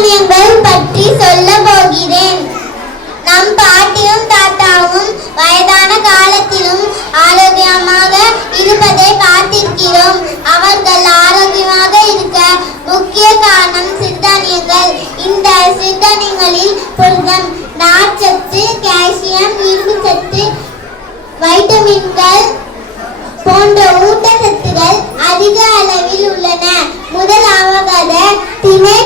சிறுதானியங்கள் பற்றி சொல்ல போகிறேன். நம் பாட்டியும் தாத்தாவும் வயதான காலத்திலும் ஆரோக்கியமாக இருப்பதை பார்த்திருக்கிறோம். அவர்கள் ஆரோக்கியமாக இருக்க முக்கிய காரணம் சிறுதானியங்கள். இந்த சிறுதானியங்களில் புரதம், நார்ச்சத்து, கால்சியம், இரும்புச்சத்து, வைட்டமின்கள் போன்ற ஊட்டச்சத்துகள் அதிக அளவில் உள்ளன. முதலாவதாக திணை